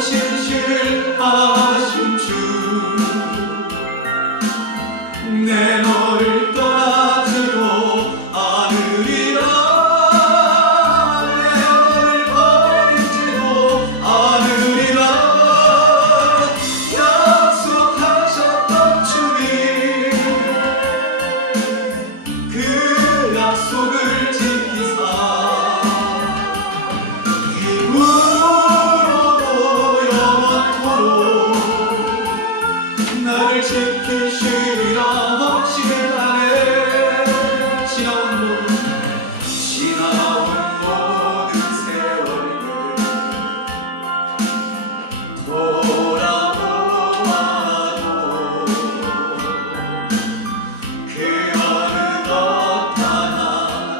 신실하신 주, 내 너를 떠나지도 않으리라. 내 너를 버리지도 않으리라. 약속하셨던 주님, 그 약속을 지키사 나를 지키시리라 확신하네. 지나온 모든 세월들 돌아보아도 그 어느 것 하나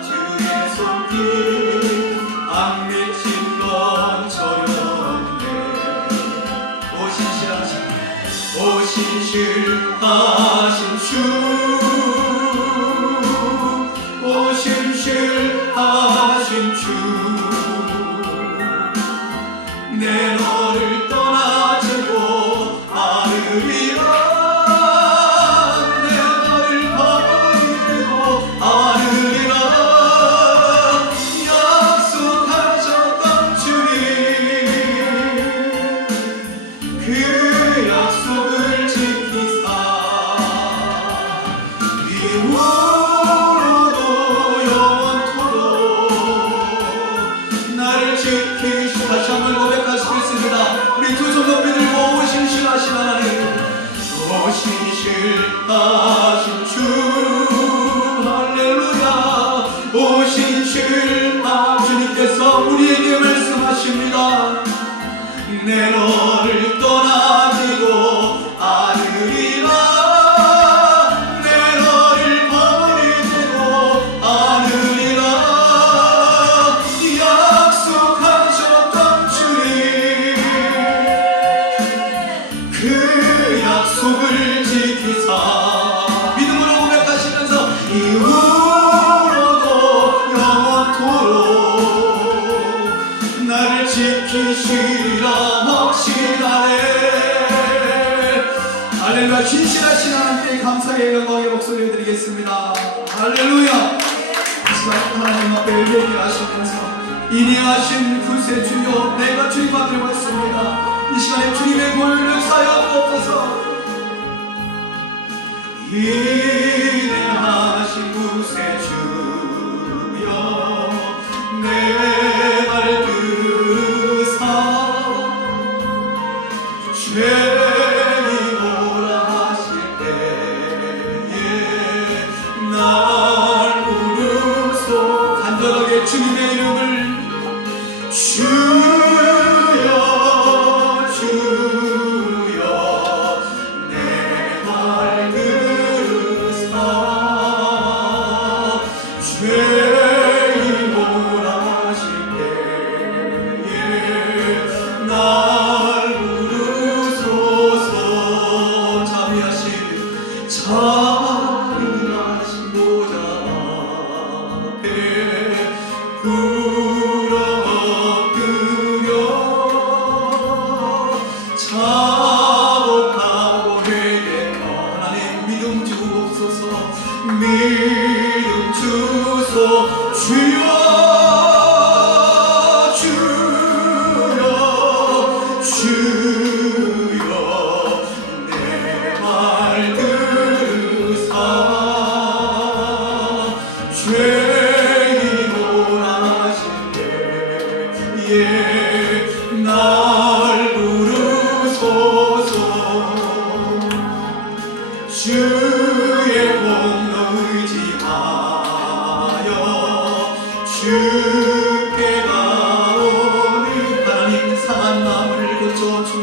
주의 손길 안 미친 것처럼 오 신실하신 주, 오 신실하신 주, 내 너를 떠나지도 않으리라. 내 너를 버리지도 않으리라. 약속하셨던 주님, 그 약속을 지키사 이후로도 영원토록 나를 지키시. 다시 한번 고백할 수 있습니다. 우리 두 손 높이 들고 오 신실하신 하나님, 오 신실하신 주, 할렐루야. 오 신실한 주님께서 우리에게 말씀하십니다. 내 너를 떠나지도 않으리라. 내 너를 버리지도 않으리라. 약속하셨던 주님, 그 약속을 지키사 믿음으로 고백하시면서 이후로도 영원토록 나를 지키시리라 확신하네. 할렐루야. 신실하신 하나님께 감사의 영광의 목소리를 드리겠습니다. 할렐루야. 하나님 앞에 회개하시면서 인내하신 구세 주여, 내가 주님 앞에 왔습니다. 이 시간에 주님의 보혈을 사여 주옵소서. 인내하신 구세 주여, 내 말 들으사 죄인오라 하실 때에 날 부르소. 간절하게 주님의 이름을 주여 주여 내 말 들으사 죄인오라 하실 때에 날 부르소서. 자비하신 보좌 앞에 굴어 엎드려 자복하고 회개하는 하나님 믿음 주옵소서. 믿음 주소. 주여 주여 주여 내 말 들으사 죄인오라 하실 때에 날 부르소서. 주의 공로 의지하여 주께 가오니 하나님 상한 마음을 고쳐 주옵소서.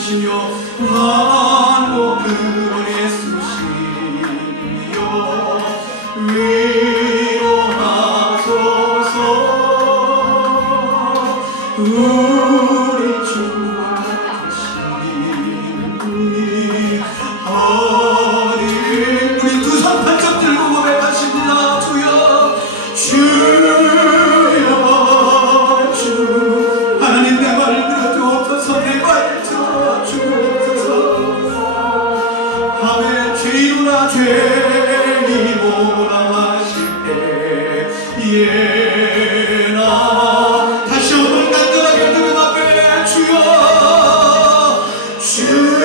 예수시며 한복으로 예수시며 위로하소서. 우리 주와 같으신 우리 두 손 반짝 들고 고백하십니다. 주여 주여 주. 하나님 내 말 들어주옵소서. 내 말 들어주옵소서. 밤에 죄인으나 죄인이모라 하실 때에나 다시 한번 간절하게 그 앞에 주여 주여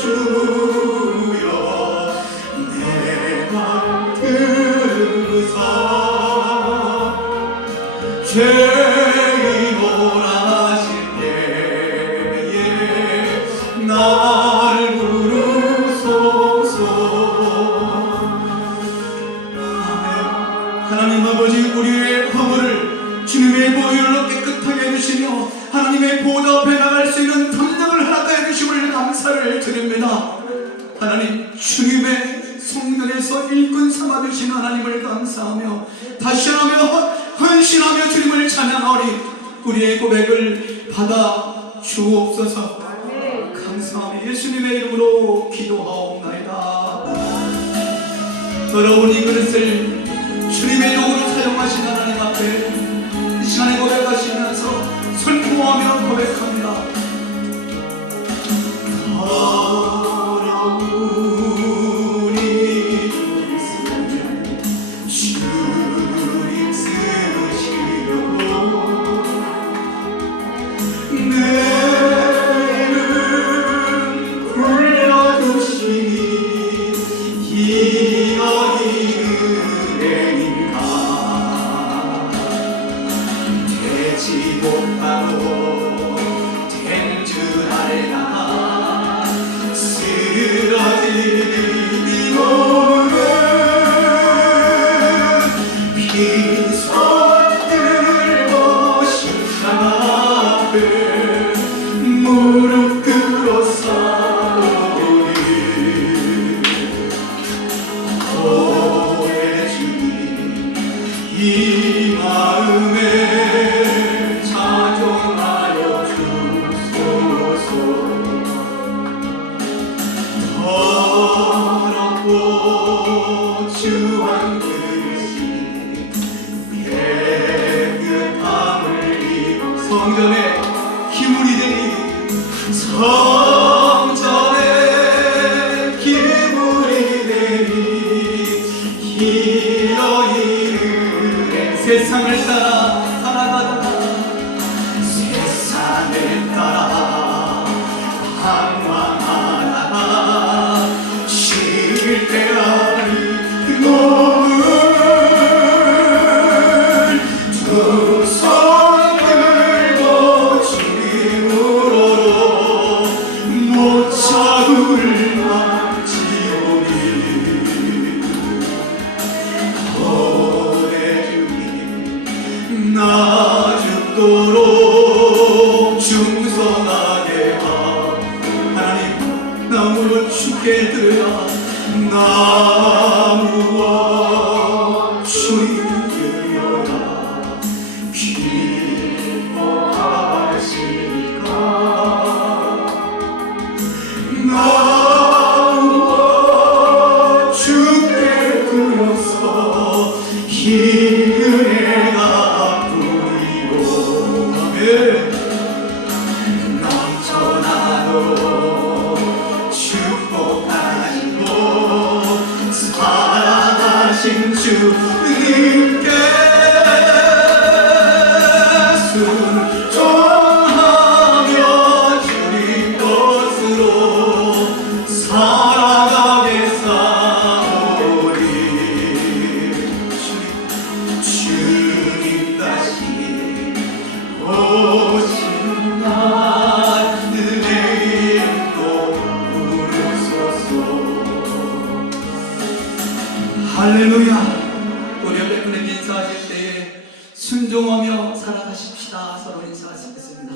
주여 내 말 들으사. 죄인오라 하실 때에 날 부르소서. 하나님 아버지, 우리의 허물을 주님의 보혈로 깨끗하게 해주시며 하나님의 보좌 앞에 나갈 수 있는 담력을 허락하여 주심을 감사를 드립니다. 하나님, 주님의 성전에서 일꾼 삼아주신 하나님을 감사하며 다시 하며 헌신하며 주님을 찬양하오니 우리의 고백을 받아 주옵소서. 감사하며 예수님의 이름으로 기도하옵나이다. 더러운 이 그릇을 주님의 용으로 사용하신 하나님 앞에 이 시간에 고백하시면서 슬퍼하며 고백합니다. 더러운 이 그릇을 주님 쓰시려고 내 이름 불러주시니 이어이 은혜인가. 되지 못하고 된 줄 알나 쓰러지니 몸은 빈손 들고 십자가 앞에 무릎 꿇어 싸우니 오해 주님 이 마음에 자정하여 주소서. 더럽고 주한 그릇이 깨끗함을 입어 성전에 기물이 되니 성전에 기물이 되니 이러이 은혜. 세상을 따라 살아가다가 세상을 따라 방황하다가 실패하니 몸을 두 손 들고 주님으로 못 잡을 망치오니 보내주니 나 죽도록 충성하게 하오. 하나님, 나무로 죽게 드려야 나무와 주님 드려야 기뻐하실까. 나무와 죽게 드려서 이 은혜가 뿌리오. 아멘. 넘쳐나도 축복하시고 살아가신 주님께 순종하며 주님 것으로 살아가겠사오니 주님 다시 오시 주며 살아가십시다. 서로 인사하시겠습니다.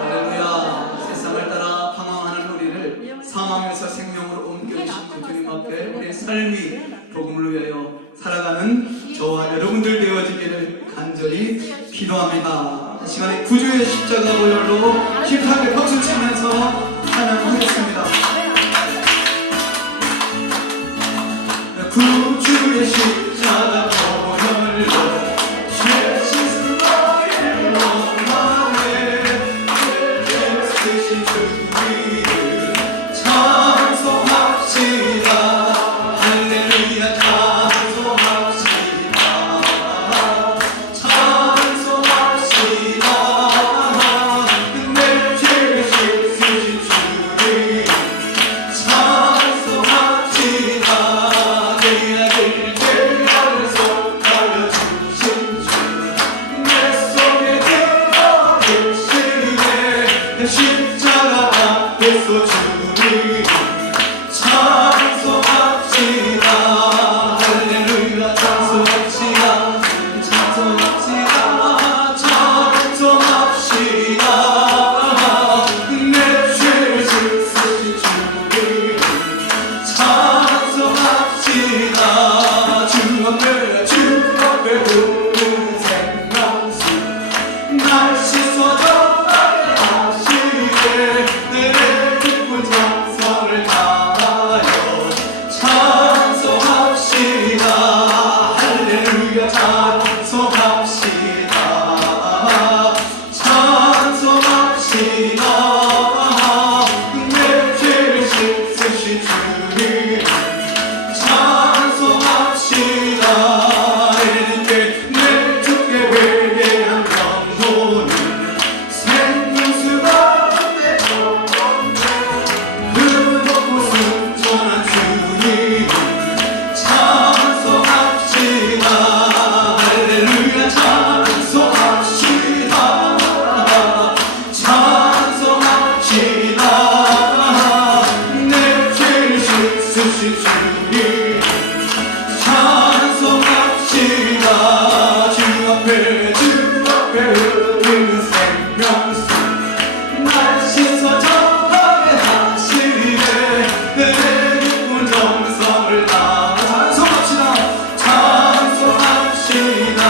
할렐루야. 세상을 따라 방황하는 우리를 사망에서 생명으로 옮겨주신 그 주님 앞에 우리의 삶이 복음을 위하여 살아가는 저와 여러분들 되어지기를 간절히 기도합니다. 이 시간에 구주의 십자가 보혈로 힘차게 박수 치면서 찬양하겠습니다. 구주의 십자가 보혈로 죄짓은 너희를 원하네. 죄짓으신 주님을 찬송합시다. 할렐루야 찬송합시다. 찬송합시다. 내 죄를 씻으신 주님 찬송합시다. 내 아들 죄를 속하여 주신 주 내 속에 들어 계시네. 내 십자가 앞에서 주님 찬송합시다. 할렐루야 찬송합시다. 찬송합시다. 찬송합시다. 내 죄를 씻으신 주님 찬송합시다. 주 앞에 흐르는 생명수 날 씻어줘 하시네. 내 기쁜 정성을 다하여 찬송합시다. 할렐루야 찬송합시다. 찬송합시다. 내 죄를 씻으신 주님 찬송합시다. 내 주께 회개한 영혼은 생명수가 내 흐르고 순전한 주님 찬송합시다. 할렐루야 찬송합시다. 찬송합시다. 내 죄를 씻으신 주님 찬송합시다. 주 앞에 흐르는 생명수 날 씻어 정하게 하시네. 내 기쁜 정성을 다 찬송합시다. 찬송합시다.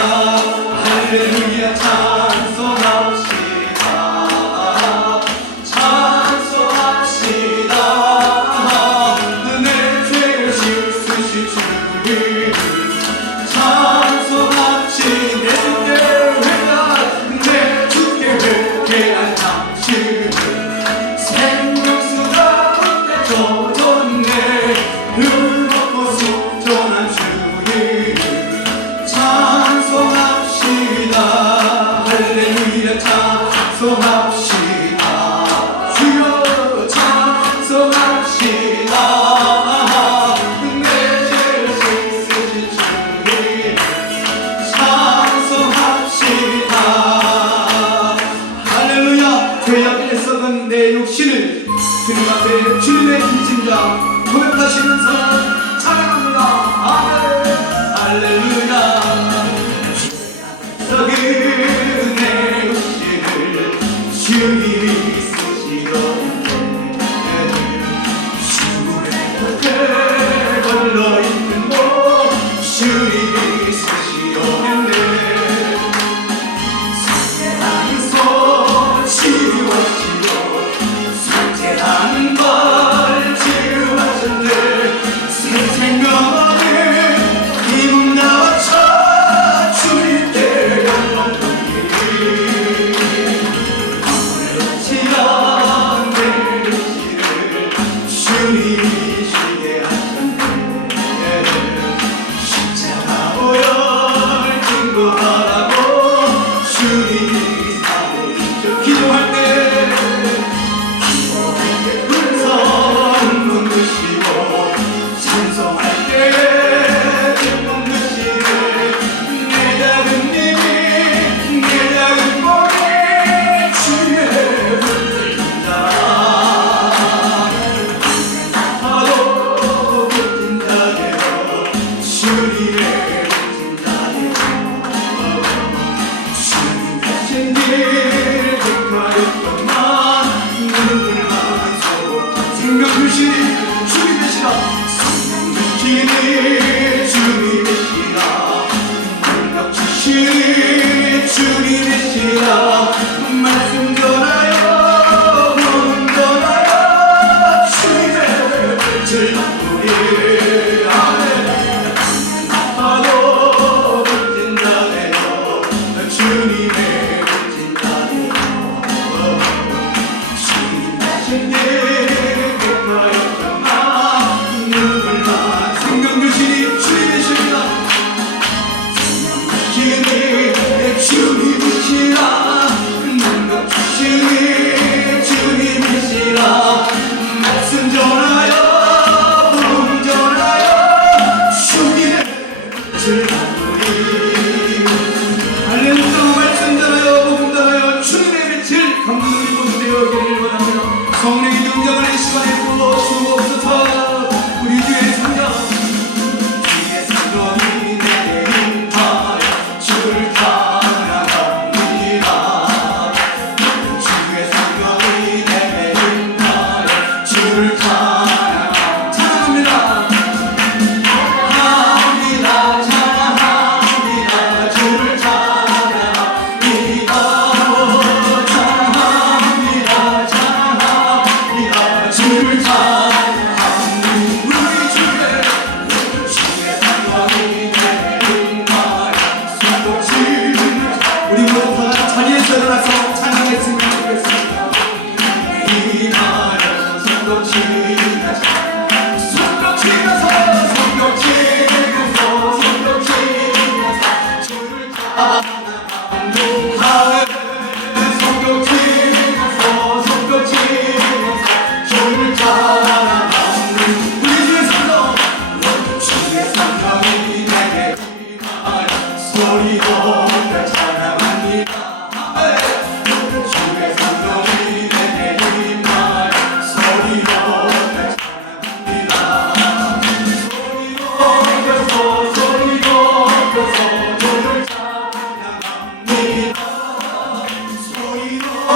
할렐루야 찬송합시다. 찬송합시다. 내 죄를 씻으신 주님 찬송합시다. 내 주께 회개한 당신은 생명수가 젖었네. 흐르고 순전한 주님 찬송합시다. 할렐루야 찬송합시다. 주여 찬송합시다. 내 죄를 씻으신 주님 찬송합시다. 할렐루야. 죄악에 썩은 내 욕심을 주님 앞에 주님의 빚진 자 고백하시면서 찬양합니다. 할렐루야. 썩은 내 욕심을 주님이 쓰시던데 주의 곁에 걸려있는 몸 주님이 쓰시던데 삭제하는 손 지워지고 삭제하는 걸 지워졌네. 주님이시라 말씀 전하여 복음 전하여 주님의 빛을 우리 안에 아파도 빛진다네요 주님의 빛진다네요 주님 다신 내게가였잖아 눈물만 생명 주시니 주님이십니다 주님이시라 능력 주시니 주님이시라 말씀 전하여 복음 전하여 주님의 빛을 우리 할렐루야 말씀 전하여 복음 전하여 주님의 빛을 감동이 보시되어기를 원합니다 성령의 능력을 이 시간에 부어주옵소서 우리 주의 성령 주의 성령이 내게 임하여 주를 찬양합니다 주의 성령이 내게 임하여 주를 찬양합니다 찬양합니다 찬양합니다 주를 찬양합니다 찬양합니다 찬양합니다 주를 찬양합니다 우리 주의 성령이 내게 임하여 손동치는 우리 모두 다 자리에서 일어나서 찬양했으면 좋겠습니다 임하여 손동치면서 손동치면서 손동치면서 손동치면서 주를 찬양합니다 손동치면서 손동치면서 주를 찬양합니다 우리 주의 성령 주의 성령이 내게 임하여 소리 높여 찬양합니다 주의 성령이 내게 임하여 소리 높여 찬양합니다 소리 높여서 주를 찬양합니다 소리 높여서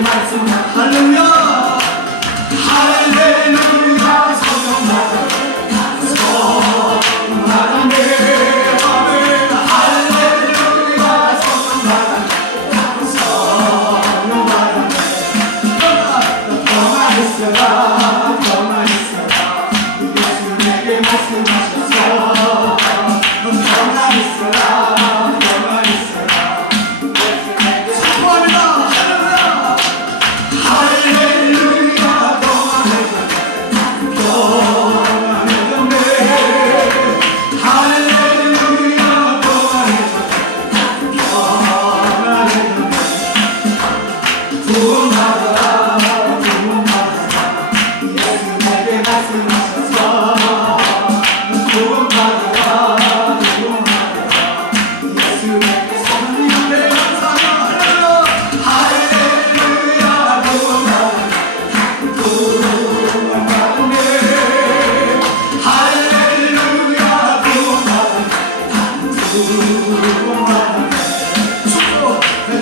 할렐루야 할렐루야 성령받아 성령받았네 할렐루야 성령받아 성령받았네 평안했어라 평안했어라 예수 내게 말씀하셨어 평안했어라 평안했어라 선포합니다 할렐루야 평안해졌네 할렐루야 평안해졌네 구원받아라 구원받아라 예수 내게 말씀하셔서 구원받아라 구원받아라 예수 내게 성령의 감사를 할렐루야 구원받았네 할렐루야 구원받았네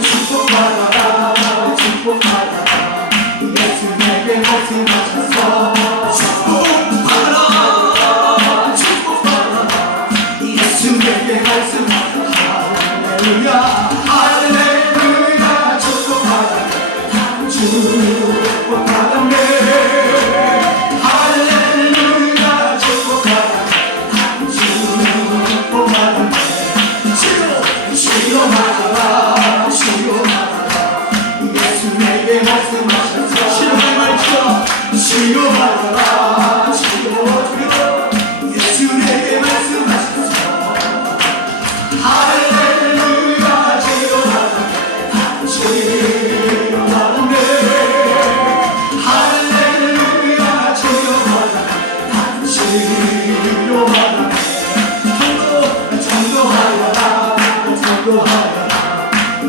축복받아라 축복받아라 예수 내게 말씀하셔서 축복받아라 축복받아라 예수 내게 말씀하셔서 할렐루야 할렐루야 축복받아라 축복받았네 할렐루야 축복받아라 축복받았네 치료받아라 치료받아라 예수 내게 말씀하셔서 치료의 말씀 치료받아라 치료 예수 내게 말씀하셔서 할렐루야 치료받아라 치료받네 할렐루야 치료받아라 치료받네 전도하여라 전도하여라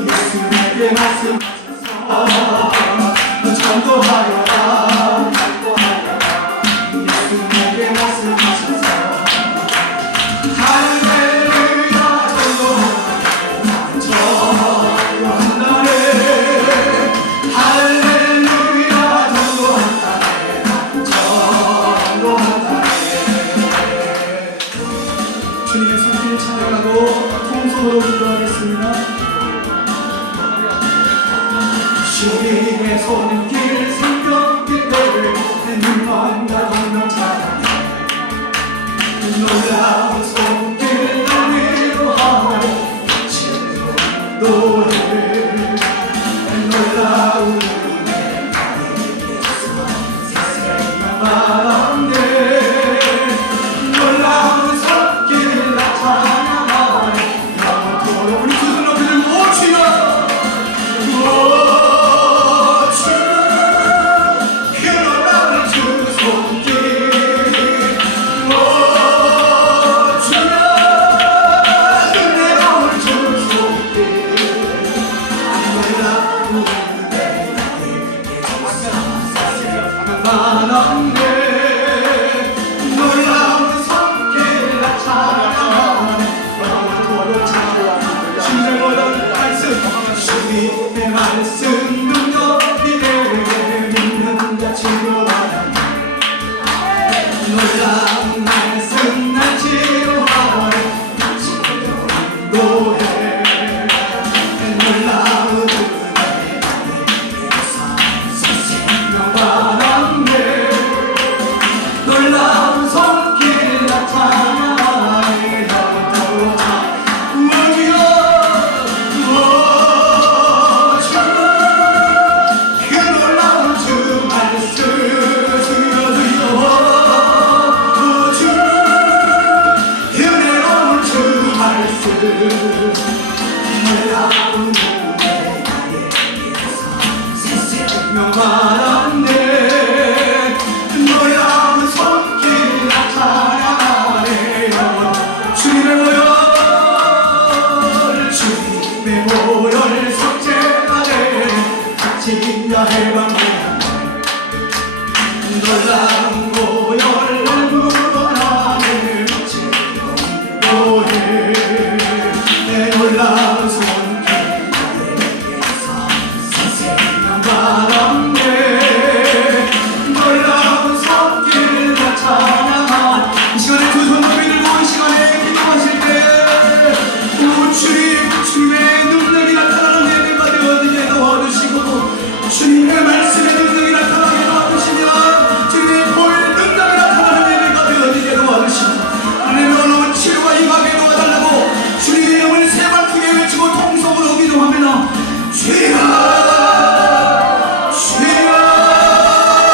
예수 내게 말씀하셔서 전도하여라 전도하여라 예수 내게 말씀하셔서 할렐루야 전도한다네 할렐루야 전도한다네 주님의 손길을 찬양하고 통성으로 기도하겠습니다. 주님의 손길 생명길을 눈먼 가운데 찬양해 놀라운 손길 날 위로하고 지는 노래 놀라운 은혜 바람에 놀라운 손길 날 찬양하네 영원토록 우리 두 손 높이 들고 주여 놀라운 손길 나 찬양하네 영원토록 찬양하네 주님의 말씀 주님의 말씀 능력이네 믿는 자 치료하네 놀라운 말씀 날 치료하네 노래 놀라운 놀라운 손길 나타나네 영원토록 우주여 우주 그 놀라운 주 말씀 주여 주여 우주 은혜로운 주 말씀 놀라운 은혜 생명 바람네 놀라운 손길 나타나네 주님의 모여를 속죄하네 같이 인자 해방해 놀라운